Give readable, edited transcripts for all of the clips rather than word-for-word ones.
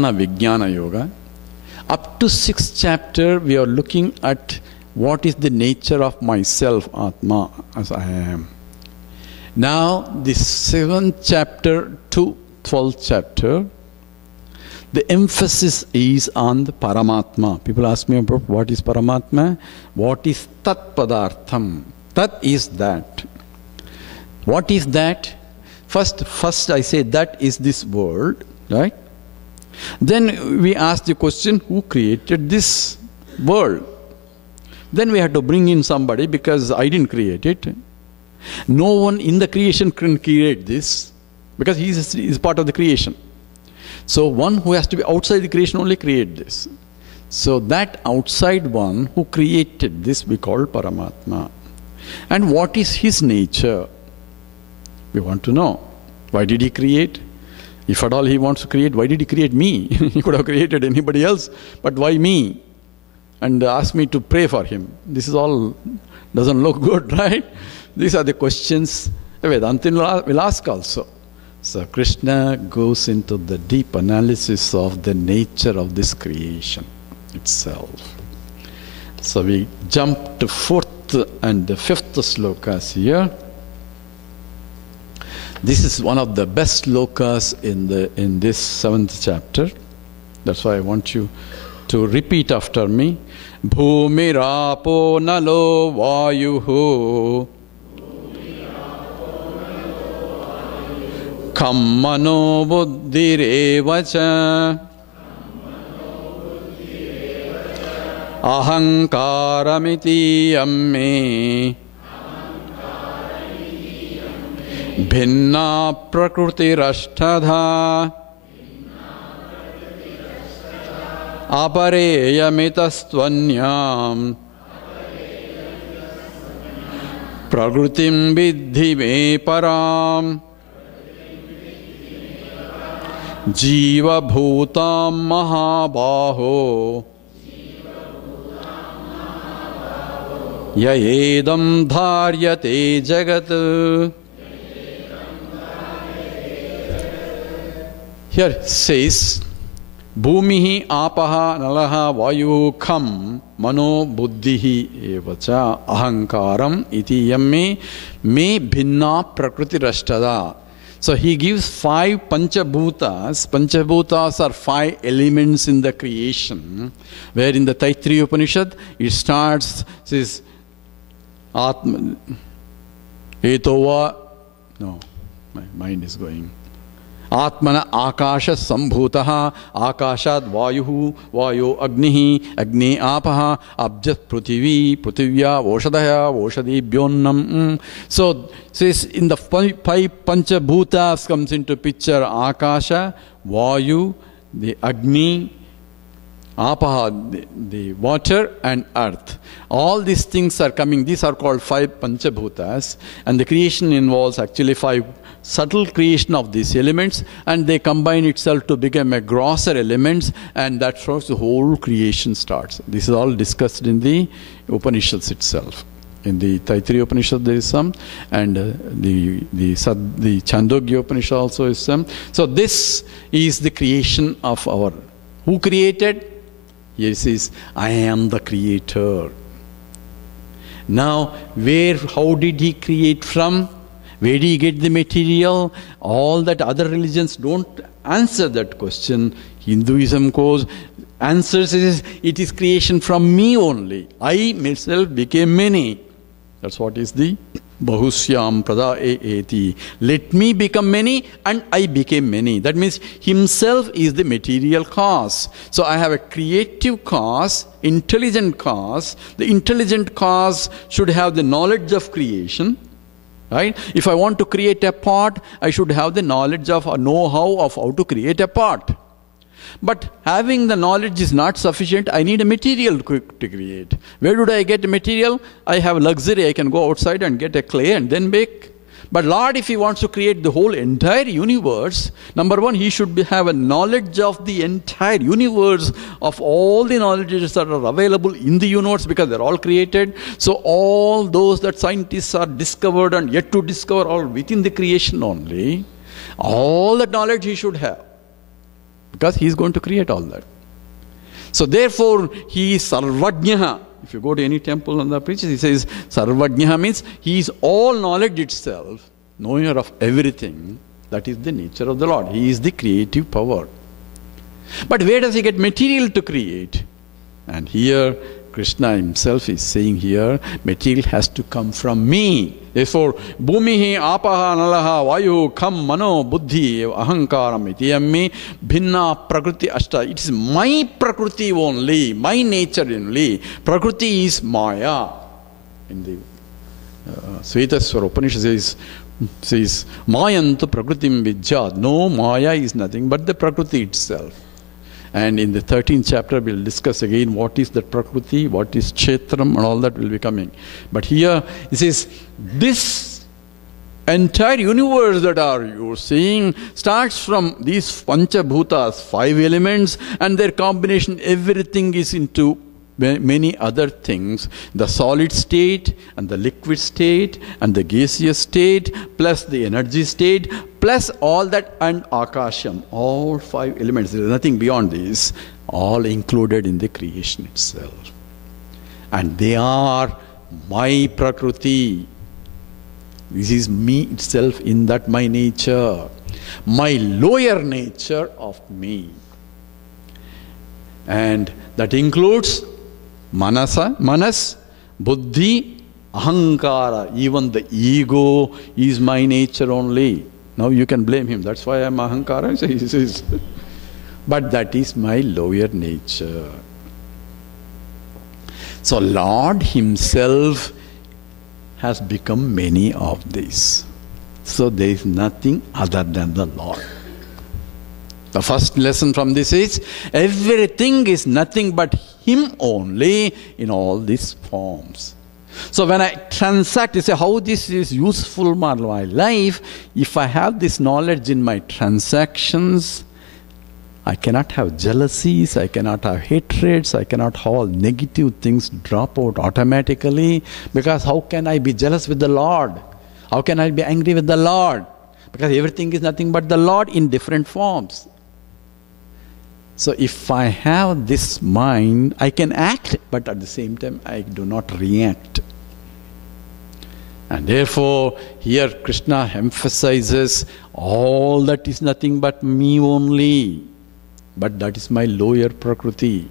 Vijnana Yoga. Up to sixth chapter, we are looking at what is the nature of myself, Atma, as I am. Now, the 7th chapter to 12th chapter, the emphasis is on the Paramatma. People ask me about what is Paramatma? What is Tat Padartham? Tat is that. What is that? First I say that is this world, right? Then we ask the question, who created this world? Then we had to bring in somebody because I didn't create it. No one in the creation can create this because he is part of the creation. So one who has to be outside the creation only create this. So that outside one who created this we call Paramatma. And what is his nature? We want to know. Why did he create? If at all he wants to create, why did he create me? He could have created anybody else, but why me? And ask me to pray for him. This is all doesn't look good, right? These are the questions Vedanta will ask also. So Krishna goes into the deep analysis of the nature of this creation itself. So we jump to 4th and the 5th slokas here. This is one of the best slokas in this 7th chapter. That's why I want you to repeat after me. Bhumirapo nalo vayuhu kammano buddhirevacha ahankaramiti amme भिन्ना प्रकृतिरष्टधा अपरेयमितस्त्वन्याम् प्रकृतिं विद्धि मे पराम् जीवभूतां महाबाहो य एदं धार्यते जगत्. Here it says, Bhumihi apaha nalaha vayu kham mano buddhihi evacha ahankaram iti yamme me bhinna prakriti rashtada. So he gives 5 panchabhutas. Panchabhutas are 5 elements in the creation, where in the Taittiriya Upanishad it starts, says, Atma, Etova, no, my mind is going. Atmana akasha sambhutaha akashad vayuhu vayo agnihi agni apaha abjat pruthivi prithivya voshadaya voshadi byonnam. So says in the 5 panchabhutas comes into picture akasha, vayu, the agni, apaha, the water, and earth. All these things are coming. These are called 5 panchabhutas, and the creation involves actually 5 subtle creation of these elements, and they combine itself to become a grosser elements, and that's how the whole creation starts. This is all discussed in the Upanishads itself. In the Taittiriya Upanishad there is some, and the Chandogya Upanishad also is some. So this is the creation of our. Who created? Here it says, I am the creator. Now, how did he create from? Where do you get the material? All that other religions don't answer that question. Hinduism goes, answers is, it is creation from me only. I myself became many. That's what is the Bahusyam Prada Eti. Let me become many and I became many. That means himself is the material cause. So I have a creative cause, intelligent cause. The intelligent cause should have the knowledge of creation. Right? If I want to create a pot, I should have the knowledge of or know-how of how to create a pot. But having the knowledge is not sufficient. I need a material to create. Where do I get material? I have luxury. I can go outside and get a clay and then bake. But Lord, if He wants to create the whole entire universe, number one, He should have a knowledge of the entire universe, of all the knowledges that are available in the universe, because they're all created. So all those that scientists are discovered and yet to discover are within the creation only. All that knowledge He should have. because he is going to create all that. So therefore, he is Sarvajnaha. If you go to any temple and the preaches, he says Sarvajnaha means he is all knowledge itself, knower of everything. That is the nature of the Lord. He is the creative power. But where does he get material to create? And here, Krishna himself is saying here, material has to come from me. Therefore, Bhumihi, Apaha, Nalaha, Vayu, Kham, Mano, Buddhi, Ahankaram, Itiyammi, Bhinna, Prakriti, Ashta. It is my Prakriti only, my nature only. Prakriti is Maya. In the Svetaswara Upanishad says, Mayantu Prakritim Vijjat. No, Maya is nothing but the Prakriti itself. And in the 13th chapter, we'll discuss again what is the Prakriti, what is Kshetram, and all that will be coming. But here, it says, this entire universe that you're seeing starts from these Panchabhutas, 5 elements, and their combination, everything is into many other things. The solid state, and the liquid state, and the gaseous state, plus the energy state, plus all that, and Akasham, all 5 elements. There is nothing beyond this, all included in the creation itself. And they are my Prakriti. This is me itself in that my nature, my lower nature of me. And that includes Manas, Buddhi, Ahankara. Even the ego is my nature only. Now you can blame him. That's why I'm Ahankara. He says, but that is my lower nature. So Lord himself has become many of these. So there is nothing other than the Lord. The first lesson from this is, everything is nothing but Him only in all these forms. So when I transact, you say, how this is useful in my life? If I have this knowledge in my transactions, I cannot have jealousies, I cannot have hatreds, I cannot have all negative things drop out automatically. Because how can I be jealous with the Lord? How can I be angry with the Lord? Because everything is nothing but the Lord in different forms. So if I have this mind, I can act, but at the same time I do not react. And therefore, here Krishna emphasizes, all that is nothing but me only. But that is my lower Prakriti.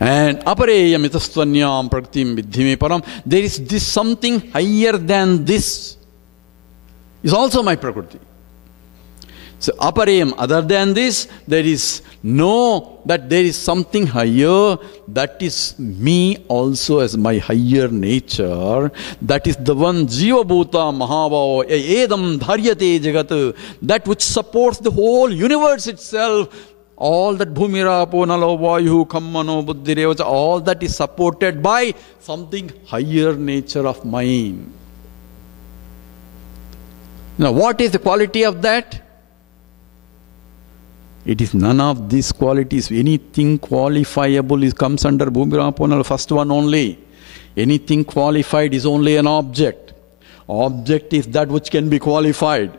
And apareyam itastvanyam prakritim vidhime param. There is this something higher than this. Is also my Prakriti. So apareyam, other than this, there is that there is something higher, that is me also as my higher nature. That is the one Jiva Bhuta Mahabhava Edam Dharyate Jagat, that which supports the whole universe itself. All that Bhumira Ponalo Vayu Kammano Buddhi Revacha, all that is supported by something higher nature of mine. Now what is the quality of that? It is none of these qualities. Anything qualifiable comes under Bhumira Ponal, first one only. Anything qualified is only an object. Object is that which can be qualified.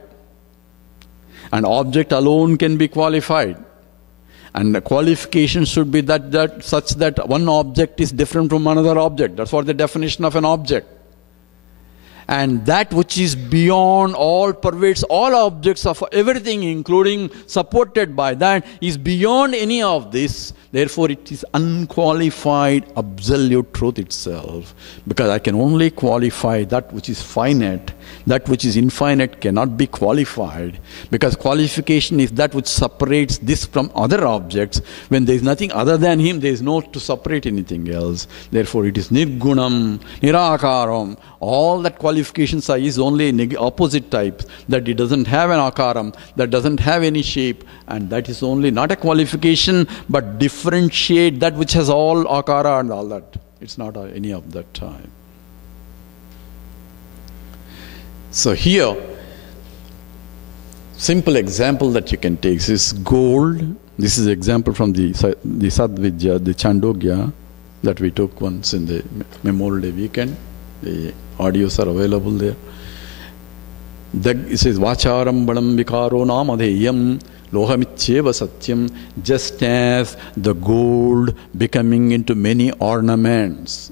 And object alone can be qualified. And the qualification should be such that one object is different from another object. That's what the definition of an object. And that which is beyond all, pervades all objects of everything, including supported by that, is beyond any of this. Therefore, it is unqualified absolute truth itself. Because I can only qualify that which is finite. That which is infinite cannot be qualified. Because qualification is that which separates this from other objects. When there is nothing other than Him, there is no to separate anything else. Therefore, it is nirgunam, nirakaram. All that qualifications are is only opposite types. That it doesn't have an akaram, that doesn't have any shape. And that is only not a qualification, but differentiate that which has all akara and all that. It's not any of that time. So here, simple example that you can take is gold. This is an example from the Sadvidya, the Chandogya that we took once in the Memorial Day weekend. The audios are available there. It says, Vacharam Badam Vikaro Namadheyam Lohamityeva satyam, just as the gold becoming into many ornaments.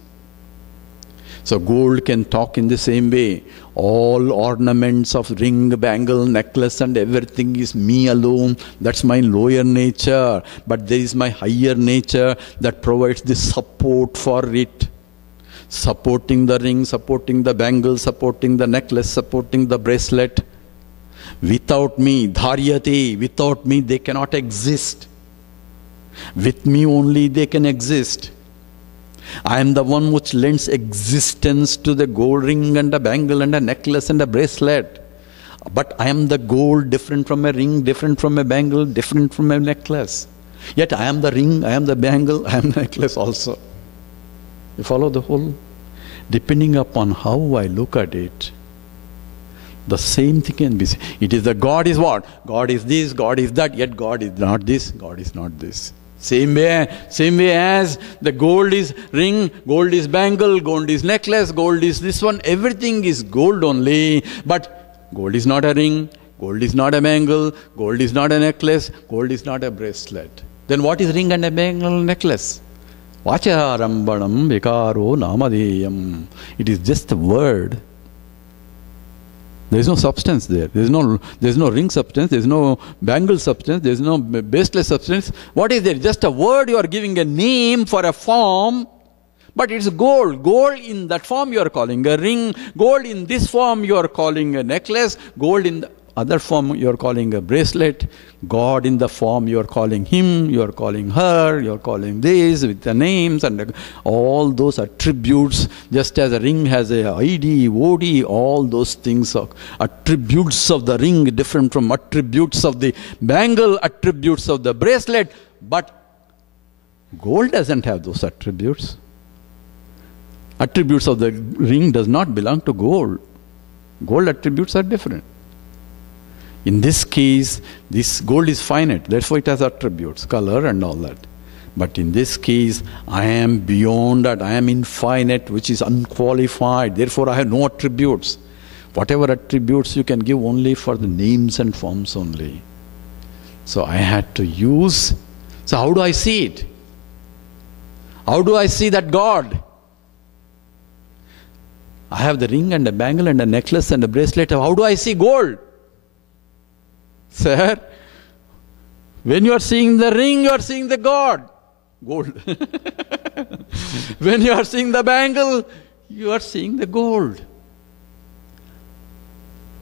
So gold can talk in the same way. All ornaments of ring, bangle, necklace and everything is me alone. That's my lower nature. But there is my higher nature that provides the support for it. Supporting the ring, supporting the bangle, supporting the necklace, supporting the bracelet. Without me, dharyate, without me they cannot exist. With me only they can exist. I am the one which lends existence to the gold ring and a bangle and a necklace and a bracelet. But I am the gold, different from a ring, different from a bangle, different from a necklace. Yet I am the ring, I am the bangle, I am the necklace also. You follow the whole? Depending upon how I look at it, the same thing can be said. It is the God is what? God is this, God is that, yet God is not this, God is not this. Same way as the gold is ring, gold is bangle, gold is necklace, gold is this one, everything is gold only. But gold is not a ring, gold is not a bangle, gold is not a necklace, gold is not a bracelet. Then what is ring and a bangle necklace? Vacharambanam vikaro namadeyam. It is just a word. There is no substance there. There is no ring substance. There is no bangle substance. There is no baseless substance. What is there? Just a word. You are giving a name for a form, but it's gold. Gold in that form you are calling a ring. Gold in this form you are calling a necklace. Gold in the other form you are calling a bracelet. God in the form you are calling him, you are calling her, you are calling this with the names and all those attributes. Just as a ring has a ID, OD, all those things are attributes of the ring different from attributes of the bangle, attributes of the bracelet. But gold doesn't have those attributes. Attributes of the ring does not belong to gold. Gold attributes are different. In this case, this gold is finite, therefore it has attributes, color and all that. But in this case, I am beyond that, I am infinite, which is unqualified, therefore I have no attributes. Whatever attributes you can give only for the names and forms only. So I had to use, so how do I see it? How do I see that God? I have the ring and a bangle and a necklace and a bracelet, how do I see gold? Sir, when you are seeing the ring, you are seeing the God. Gold. When you are seeing the bangle, you are seeing the gold.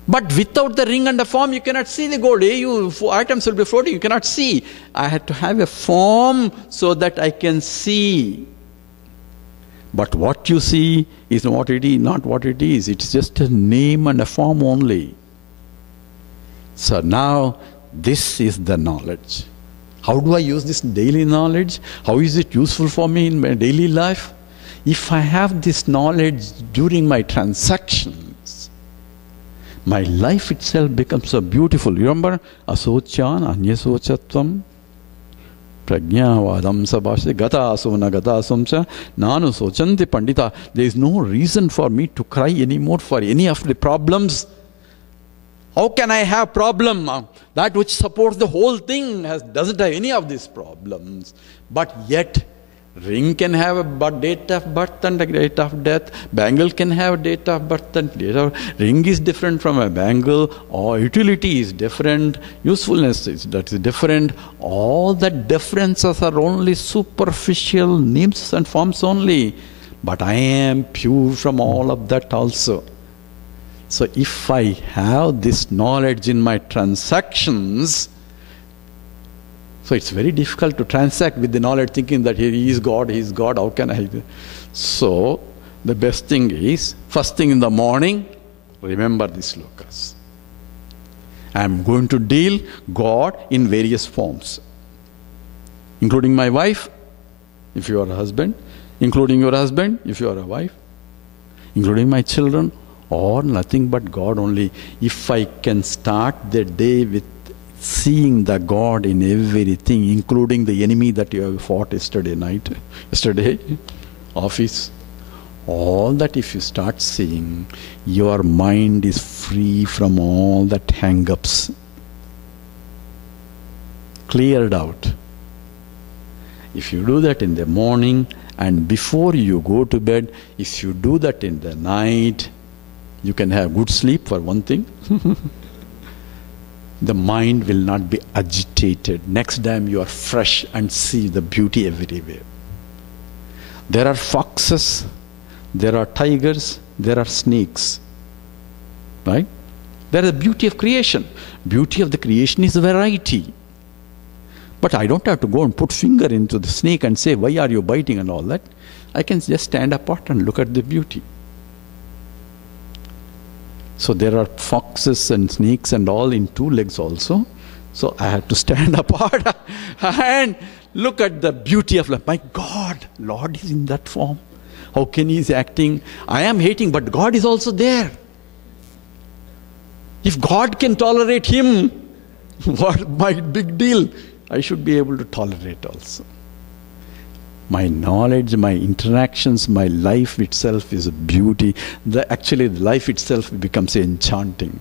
But without the ring and the form, you cannot see the gold. Items will be floating, you cannot see. I had to have a form so that I can see. But what you see is not what it is. It's just a name and a form only. So now, this is the knowledge. How do I use this daily knowledge? How is it useful for me in my daily life? If I have this knowledge during my transactions, my life itself becomes so beautiful. Remember, asocyan anyasochatvam prajnavadam sabhasya gata asona gata asomcha nanu sochanti pandita. There is no reason for me to cry anymore for any of the problems. How can I have problem? That which supports the whole thing doesn't have any of these problems. But yet, ring can have a date of birth and a date of death. Bangle can have a date of birth and date of... Ring is different from a bangle. Or utility is different. Usefulness is different. All the differences are only superficial names and forms only. But I am pure from all of that also. So if I have this knowledge in my transactions, so it's very difficult to transact with the knowledge thinking that he is God, how can I? So the best thing is, first thing in the morning, remember these slokas. I am going to deal God in various forms, including my wife, if you are a husband, including your husband, if you are a wife, including my children, or nothing but God only. If I can start the day with seeing the God in everything, including the enemy that you have fought yesterday, office, all that if you start seeing, your mind is free from all that hang-ups. cleared out. If you do that in the morning and before you go to bed, if you do that in the night, you can have good sleep for one thing. The mind will not be agitated. Next time you are fresh and see the beauty everywhere. There are foxes, there are tigers, there are snakes. Right? There is the beauty of creation. Beauty of the creation is variety. But I don't have to go and put finger into the snake and say, why are you biting and all that. I can just stand apart and look at the beauty. So there are foxes and snakes and all in two legs also. So I have to stand apart and look at the beauty of life. My God, Lord is in that form. How can He is acting? I am hating, but God is also there. If God can tolerate Him, what my big deal? I should be able to tolerate also. My knowledge, my interactions, my life itself is a beauty. Actually, life itself becomes enchanting.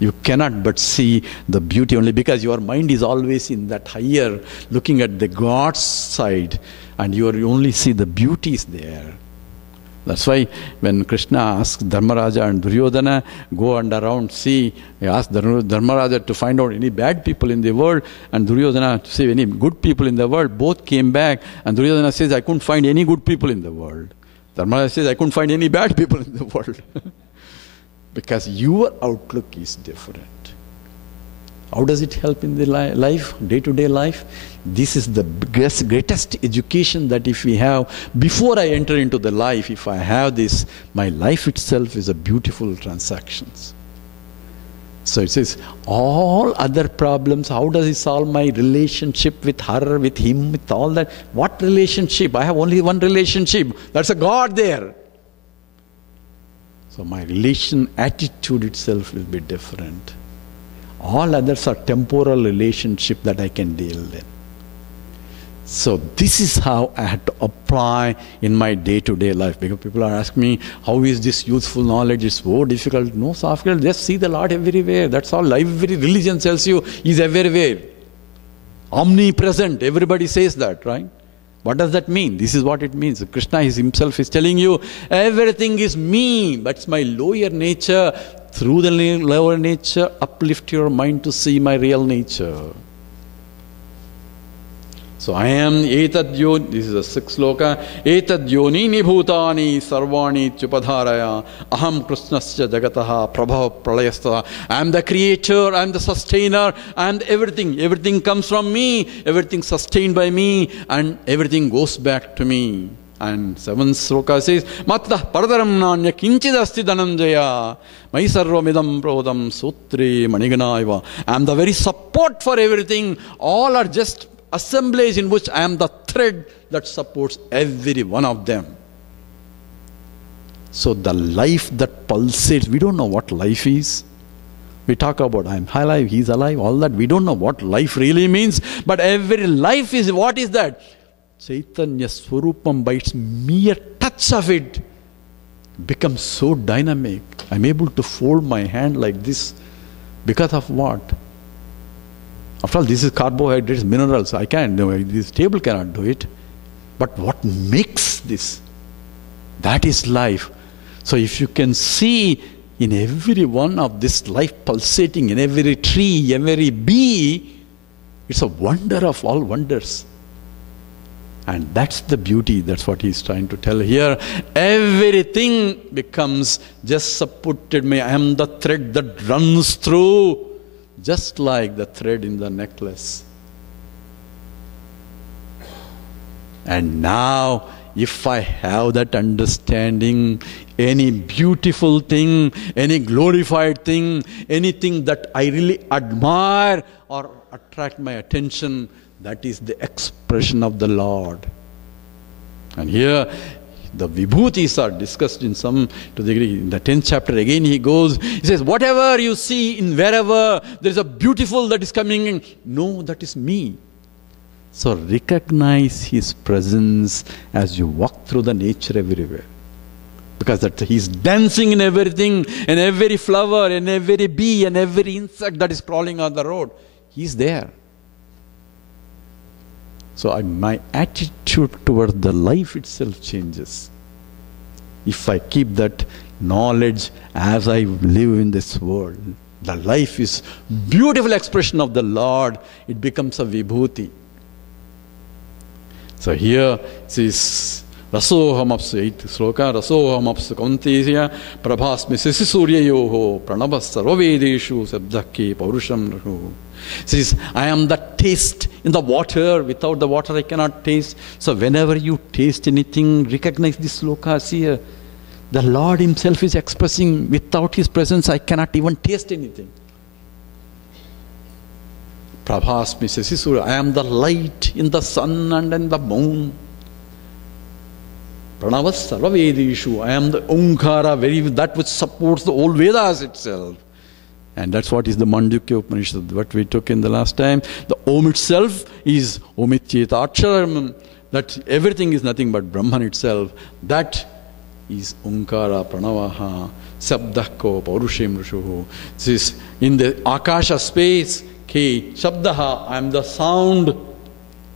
You cannot but see the beauty only because your mind is always in that higher, looking at the God's side, and you only see the beauties there. That's why when Krishna asks Dharmaraja and Duryodhana, go and around, see, he asked Dharmaraja to find out any bad people in the world, and Duryodhana to see any good people in the world. Both came back, and Duryodhana says, I couldn't find any good people in the world. Dharmaraja says, I couldn't find any bad people in the world. Because your outlook is different. How does it help in the life, day-to-day life? This is the greatest education that if we have, before I enter into the life, if I have this, my life itself is a beautiful transactions. So it says, all other problems, how does it solve my relationship with her, with him, with all that? What relationship? I have only one relationship. That's a God there. So my attitude itself will be different. All others are temporal relationship that I can deal with. So this is how I had to apply in my day-to-day life. Because people are asking me, how is this useful knowledge? It's so difficult. No, software, just see the Lord everywhere. That's all. Every religion tells you He's everywhere. Omnipresent. Everybody says that, right? What does that mean? This is what it means. Krishna himself is telling you, everything is me, but it's my lower nature. Through the lower nature, uplift your mind to see my real nature. So I am etad this is the sixth sloka, etad yonini bhutani sarvani chupadharaya aham krishnasya jagataha prabhava pralayastha. I am the creator, I am the sustainer, I am everything. Everything comes from me, everything sustained by me, and everything goes back to me. And seventh sloka says, Matta paradaram nanya kinchidasti dhananjaya mai sarvamidam prodam sutre maniganaiva. I am the very support for everything. All are just assemblage in which I am the thread that supports every one of them. So the life that pulsates, we don't know what life is. We talk about I am alive, he is alive, all that. We don't know what life really means. But every life is, what is that? Chaitanya Swarupam, by its mere touch of it, becomes so dynamic. I'm able to fold my hand like this. Because of what? After all, this is carbohydrates, minerals. I can't do it. This table cannot do it. But what makes this? That is life. So if you can see in every one of this life pulsating, in every tree, every bee, it's a wonder of all wonders. And that's the beauty. That's what he's trying to tell here. Everything becomes just supported me. I am the thread that runs through, just like the thread in the necklace. And now, if I have that understanding, any beautiful thing, any glorified thing, anything that I really admire or attract my attention, that is the expression of the Lord. And here, the vibhutis are discussed in some to the degree. In the 10th chapter, again he goes, he says, whatever you see in wherever, there is a beautiful that is coming in. No, that is me. So recognize His presence as you walk through the nature everywhere. Because that He's dancing in everything, in every flower, in every bee, and every insect that is crawling on the road. He's there. So my attitude toward the life itself changes. If I keep that knowledge as I live in this world, the life is beautiful expression of the Lord. It becomes a vibhuti. So here says, Rasohamapsu, 8th sloka, Rasohamapsu Kaunteya, Prabhasmi Sisi Suryayoho, Pranabas Sarvavedeshu, Sabdhake, Paurusham Rahu. Says, I am the taste in the water. Without the water I cannot taste. So whenever you taste anything, recognize this sloka here. The Lord Himself is expressing, without His presence I cannot even taste anything. Prabhasmi Sisi Surya, I am the light in the sun and in the moon. Pranavas Sarvavedeshu, I am the Omkara, that which supports the whole Vedas itself. And that's what is the Mandukya Upanishad, what we took in the last time. The Om itself is Omityeta Acharya, that everything is nothing but Brahman itself. That is Omkara, Pranavaha, Sabdhako, Paurushem Rishuhu. This is in the Akasha space, K, Shabdaha, I am the sound.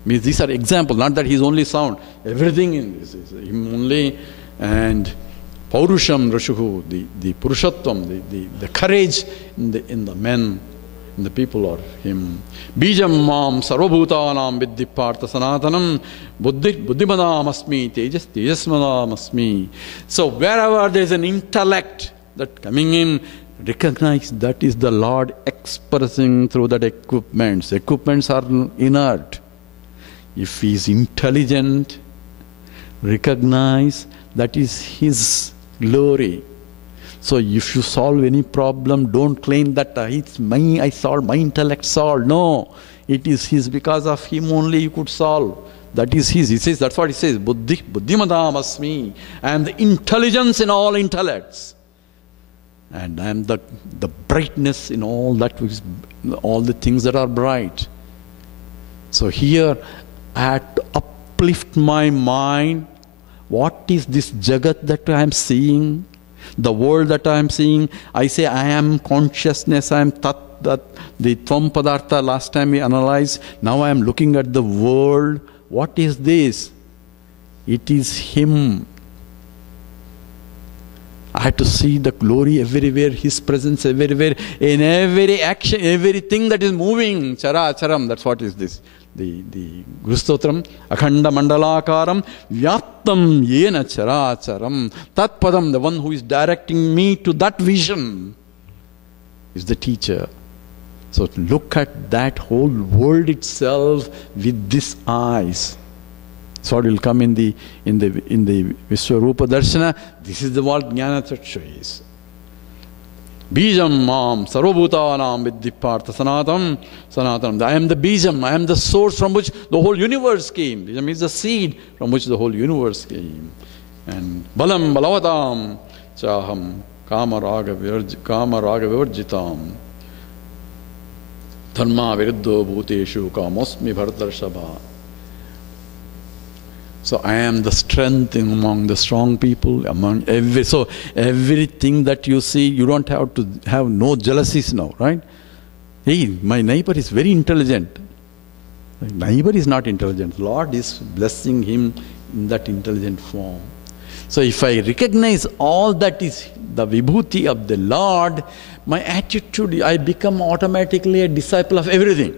Means these are examples, not that he is only sound. Everything in this is him only. And Paurusham Rashuhu, the Purushatvam, the courage in the men, in the people are him. Bijam Mam Sarvabhutanam Viddhi Partha Sanatanam Buddhimadam Asmi Tejasmadam Asmi. So wherever there is an intellect that coming in, recognize that is the Lord expressing through that equipments. Equipments are inert. If he is intelligent, recognize that is his glory. So if you solve any problem, don't claim that it's me, I solved, my intellect solved. No, it is his, because of him only you could solve. That is his. He says, that's what he says, Buddhimadam Asmi. I am the intelligence in all intellects. And I am the brightness in all all the things that are bright. So here I had to uplift my mind. What is this Jagat that I am seeing? The world that I am seeing? I say I am consciousness, I am Tat, the Tvam Padartha last time we analyzed. Now I am looking at the world. What is this? It is Him. I had to see the glory everywhere, His presence everywhere, in every action, everything that is moving. Chara Acharam, that's what is this. The Gurustotram, Akhanda Mandalakaram, Vyaptam Yena Chara Acharam, Tat Padam, the one who is directing me to that vision, is the teacher. So to look at that whole world itself with these eyes. So what will come in the Vishwarupa Darshana. This is the what Jnana Chaksha is. Bijam Mam Sarvabhutanam Viddhi Partha Sanatanam. I am the Bijam, I am the source from which the whole universe came. Bijam is the seed from which the whole universe came. And Balam Balavatam Chaham Kama Raga Vivarjitam Dharma Viruddho Bhuteshu Kamosmi Bharatarshabha. So I am the strength among the strong people, among so everything that you see, you don't have to have no jealousies now, right? Hey, my neighbor is very intelligent. My neighbor is not intelligent. Lord is blessing him in that intelligent form. So if I recognize all that is the vibhuti of the Lord, my attitude, I become automatically a disciple of everything.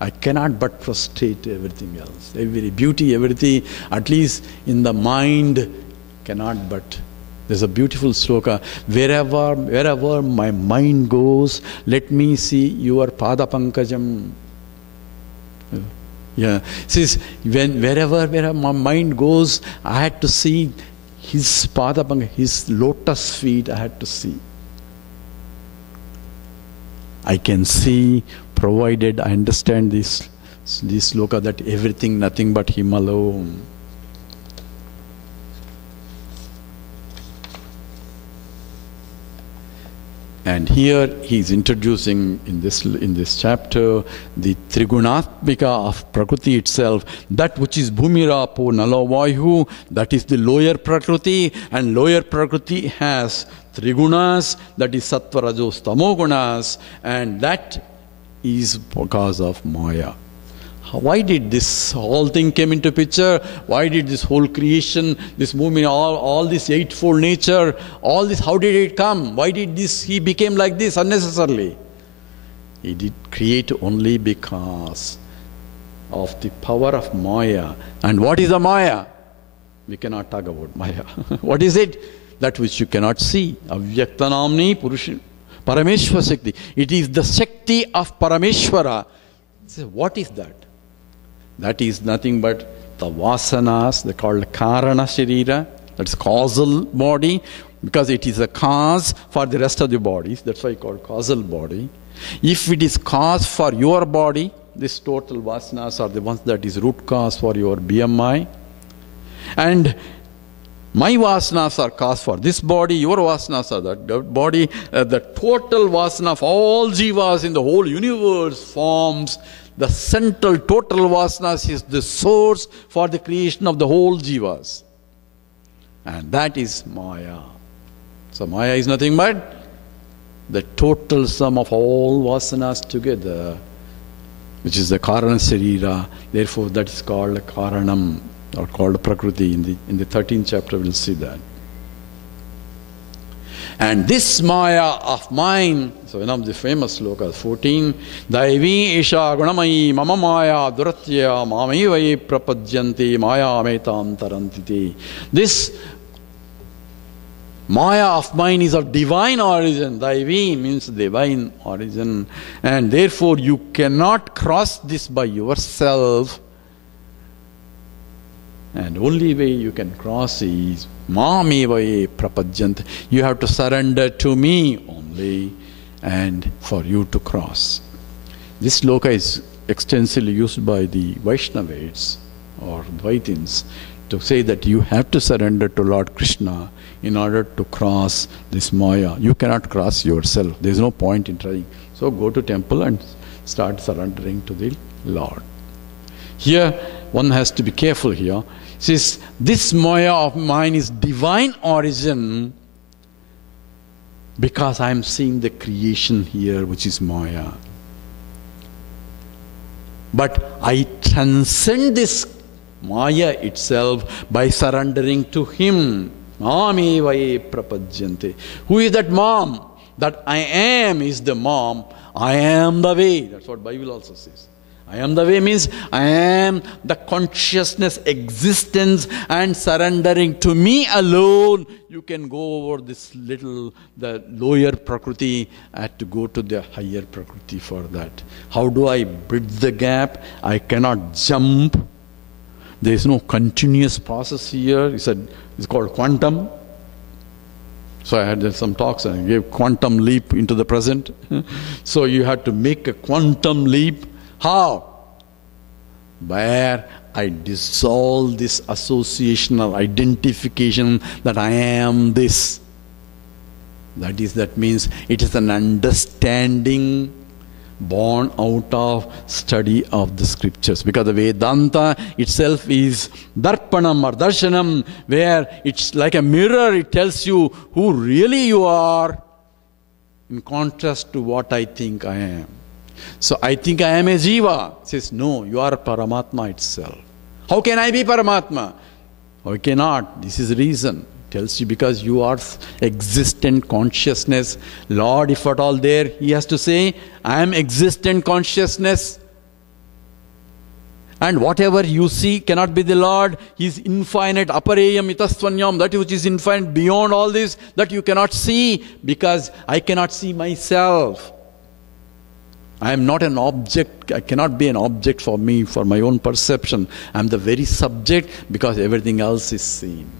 I cannot but frustrate everything else. Every beauty, everything, at least in the mind, cannot but. There's a beautiful sloka. Wherever my mind goes, let me see your pada pankajam. Yeah. Says wherever my mind goes, I had to see his pada pankajam, his lotus feet. I had to see. I can see, provided I understand this sloka, that everything, nothing but Him alone. And here he is introducing in this chapter the Trigunatmika of Prakriti itself, that which is Bhumirapo Nalo Vayu, that is the lower Prakriti, and lower Prakriti has Trigunas, that is Sattva Rajos Tamo Gunas, and that is because of Maya. why did this whole thing came into picture? Why did this whole creation, this movement, all this eightfold nature, all this, how did it come? Why did this, he became like this unnecessarily? He did create only because of the power of Maya. And what is the Maya? We cannot talk about Maya. What is it? That which you cannot see. Avyaktanamni Purusha Parameshwara Shakti. It is the Shakti of Parameshwara. So what is that? That is nothing but the vasanas, they called Karana Sharira, that's causal body, because it is a cause for the rest of the bodies. That's why it's called causal body. If it is cause for your body, this total vasanas are the ones that is root cause for your BMI. And my vasanas are cause for this body, your vasanas are that body. The total vasana of all jivas in the whole universe forms the central total vasanas is the source for the creation of the whole jivas. And that is Maya. So Maya is nothing but the total sum of all vasanas together, which is the Karana Sharira. Therefore that is called Karanam, or called Prakriti. In the 13th chapter we'll see that. And this Maya of mine, so one of the famous slokas, 14, Daivi Isha Gunamayi Mama Maya Duratya Mami Vai Prapadjanti Maya Metam Tarantiti. This Maya of mine is of divine origin. Daivi means divine origin. And therefore you cannot cross this by yourself. And only way you can cross is Mamevai Prapadyant. You have to surrender to me only, and for you to cross. This sloka is extensively used by the Vaishnavas or Dvaitins to say that you have to surrender to Lord Krishna in order to cross this Maya. You cannot cross yourself. There is no point in trying. So go to temple and start surrendering to the Lord. Here, one has to be careful here. Says, this Maya of mine is divine origin because I am seeing the creation here, which is Maya. But I transcend this Maya itself by surrendering to Him. Mamevai Prapadyante. Who is that mom? That I am is the mom. I am the way. That's what Bible also says. I am the way means I am the consciousness, existence, and surrendering to me alone. You can go over this the lower Prakriti, I had to go to the higher Prakriti for that. How do I bridge the gap? I cannot jump. There is no continuous process here. It's called quantum. So I had some talks and I gave quantum leap into the present. So you had to make a quantum leap. How? Where I dissolve this associational identification that I am this. That means it is an understanding born out of study of the scriptures. Because the Vedanta itself is darpanam or darshanam, where it's like a mirror, it tells you who really you are in contrast to what I think I am. So I think I am a jiva. It says, no, you are Paramatma itself. How can I be Paramatma? I cannot. This is the reason. It tells you because you are existent consciousness. Lord, if at all there, He has to say, I am existent consciousness. And whatever you see cannot be the Lord. He is infinite, apareyam itasvanyam, that which is infinite beyond all this, that you cannot see because I cannot see myself. I am not an object. I cannot be an object for me, for my own perception. I am the very subject because everything else is seen.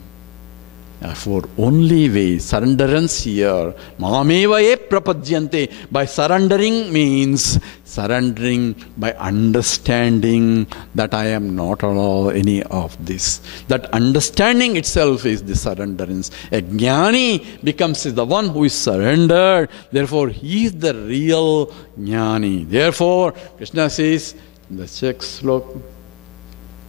Therefore, only way, surrenderance here, Mameva prapadyante. By surrendering means surrendering by understanding that I am not at all any of this. That understanding itself is the surrenderance. A jnani becomes the one who is surrendered. Therefore, he is the real jnani. Therefore, Krishna says in the sixth sloka,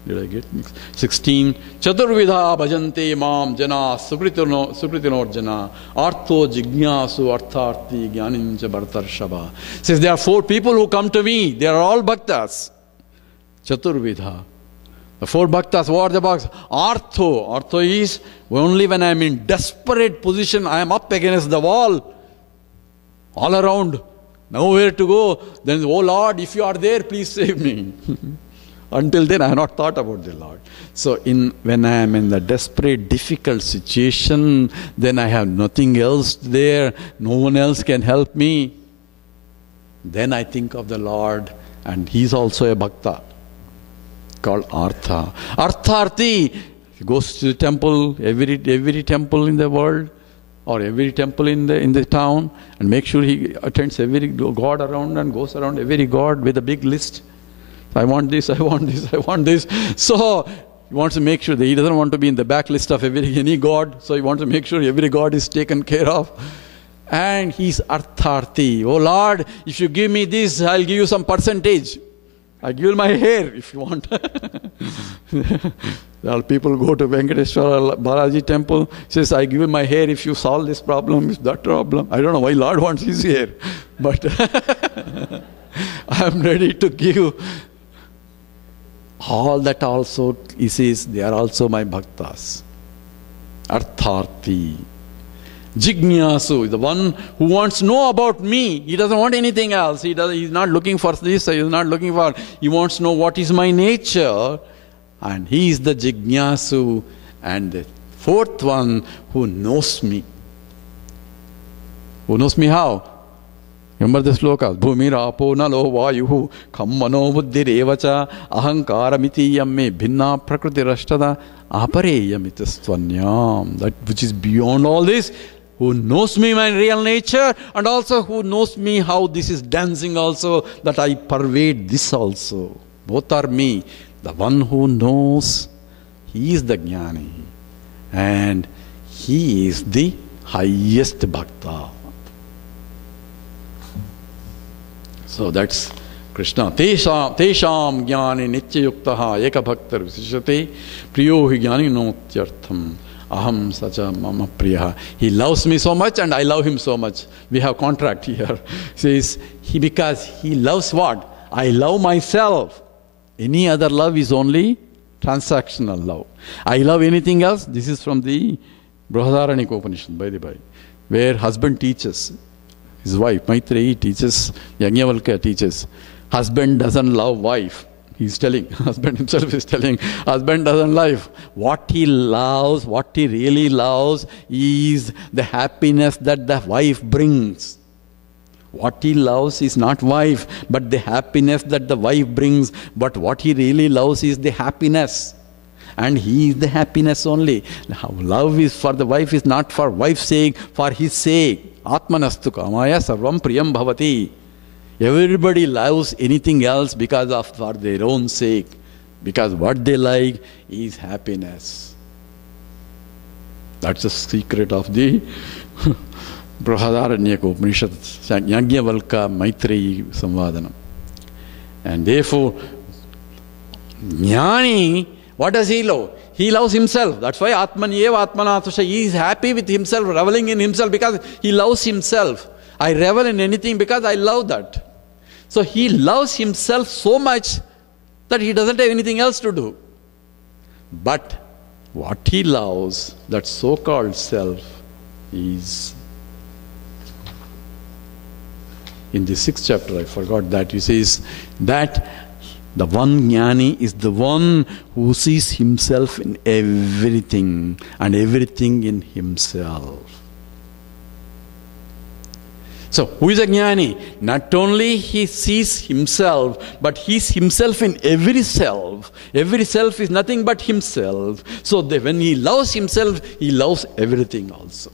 did I get mixed? 16. Chaturvidha bhajante mam jana sukritinos jana artho jignasu artharthi jnanincha bhartarshava. Says there are 4 people who come to me. They are all bhaktas. Chaturvidha. The four bhaktas, what are the bhaktas? Artho. Artho is only when I am in desperate position, I am up against the wall, all around, nowhere to go. Then, oh Lord, if you are there, please save me. Until then, I have not thought about the Lord. So, when I am in the desperate, difficult situation, then I have nothing else there, no one else can help me. Then I think of the Lord, and He is also a bhakta, called Artha. Artharthi, he goes to the temple, every temple in the world, or every temple in the town, and make sure he attends every god around and goes around every god with a big list. I want this, I want this, I want this. So he wants to make sure that he doesn't want to be in the back list of any god. So he wants to make sure every god is taken care of. And he's Artharthi. Oh Lord, if you give me this, I'll give you some percentage. I'll give you my hair if you want. People go to Venkateshwara Balaji temple, says, I give you my hair if you solve this problem, if that problem. I don't know why Lord wants his hair, but I'm ready to give. All that also, he says, they are also my bhaktas. Artharthi. Jignasu, the one who wants to know about me. He doesn't want anything else. He's not looking for this, he wants to know what is my nature. And he is the Jignasu. And the fourth one, who knows me. Who knows me how? Remember the sloka? Bhumirapo nalo vayuhu kammano buddhirevacha ahankaramiti yamme bhinna prakriti rashtada apareyamitastvanyam. That which is beyond all this, who knows me my real nature, and also who knows me how this is dancing also, that I pervade this also. Both are me. The one who knows, he is the Jnani. And he is the highest bhakta. So that's Krishna. Tesham jnani nityayuktaha eka bhaktar visishate priyo hi jnani notyartham aham sacha mama priya. He loves me so much and I love him so much. We have contract here. Says because he loves what? I love myself. Any other love is only transactional love. I love anything else. This is from the Brihadaranyaka Upanishad, by the by, where husband teaches his wife. Maitreyi teaches, Yajnavalkya teaches, husband doesn't love wife. He's telling, husband himself is telling, husband doesn't love. What he loves, what he really loves is the happiness that the wife brings. What he loves is not wife, but the happiness that the wife brings. But what he really loves is the happiness. And he is the happiness only. Love is for the wife is not for wife's sake, for his sake. Atmanastu kamaya sarvam priyam bhavati. Everybody loves anything else because of for their own sake. Because what they like is happiness. That's the secret of the Brihadaranyaka Upanishad, Yajnavalkya Maitreyi Samvadanam. And therefore, Jnani, what does he love? He loves himself. That's why Atmanyeva Atmanatusha, he is happy with himself, reveling in himself because he loves himself. I revel in anything because I love that. So he loves himself so much that he doesn't have anything else to do. But what he loves, that so-called self, is in the 6th chapter, I forgot that, he says that the one Jnani is the one who sees himself in everything and everything in himself. So, who is a Jnani? Not only he sees himself, but he sees himself in every self. Every self is nothing but himself. So, when he loves himself, he loves everything also.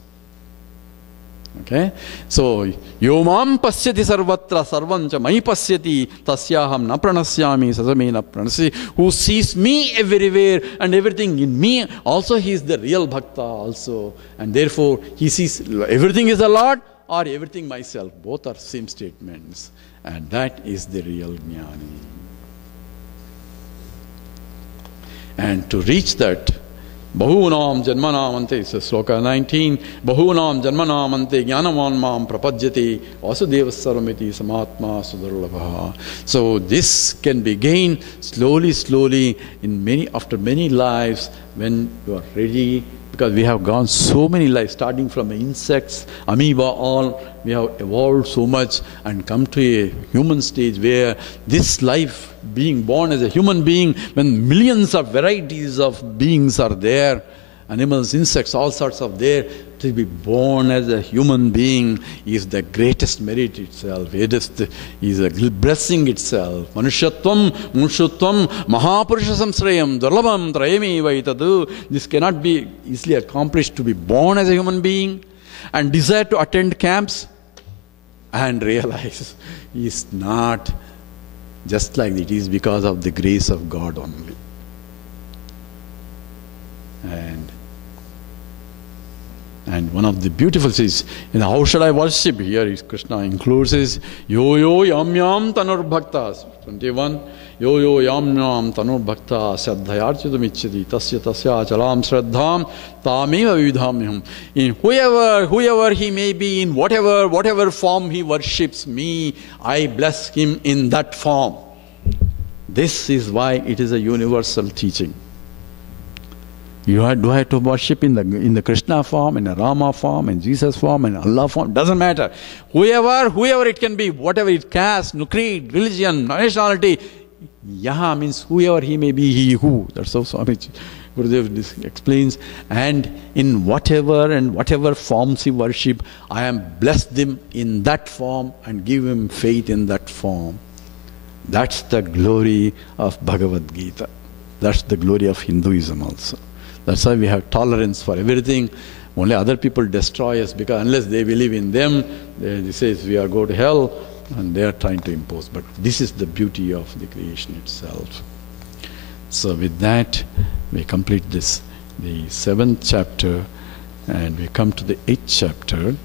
Okay? So, Yomam pasyati sarvatra sarvancha mai pasyati tasyaham na pranasyami sasame na pranasi. Who sees me everywhere and everything in me, also he is the real bhakta also. And therefore, he sees everything is the Lord or everything myself. Both are same statements. And that is the real Jnani. And to reach that, Bahunam Janmanamante, it's sloka 19. Bahunam Janmanamante Jnanavan Mam Prapajyati Vasudeva Saramiti Samatma Sudarlabha. So this can be gained slowly, slowly after many lives when you are ready. Because we have gone so many lives, starting from insects, amoeba, all, we have evolved so much and come to a human stage where this life, being born as a human being, when millions of varieties of beings are there, animals, insects, all sorts of there, to be born as a human being is the greatest merit itself. It is a blessing itself. Manushyatvam, Munshutvam, Mahapurusha Samsrayam, Durlabham, Trayami Vaitadu. This cannot be easily accomplished, to be born as a human being and desire to attend camps and realize is not just like it is because of the grace of God only. And one of the beautiful things, how should I worship? Here is Krishna includes is yo yo yam yam tanur bhaktas. 21. Yo yo yam yam tanur bhakta saddhayarchitam ichchati tasya tasya chalam shraddham tameva vividhamyam. In whoever he may be, in whatever form he worships me, I bless him in that form. This is why it is a universal teaching. Do I have to worship in the Krishna form, in a Rama form, in Jesus form, in Allah form? Doesn't matter. Whoever it can be, whatever it caste, creed, religion, nationality. Yaha means whoever he may be, he who. That's how Swami Gurudev explains. And in whatever forms he worship, I am bless them in that form and give him faith in that form. That's the glory of Bhagavad Gita. That's the glory of Hinduism also. That's why we have tolerance for everything. Only other people destroy us because unless they believe in them, they say we are going to hell and they are trying to impose. But this is the beauty of the creation itself. So with that, we complete the 7th chapter and we come to the 8th chapter.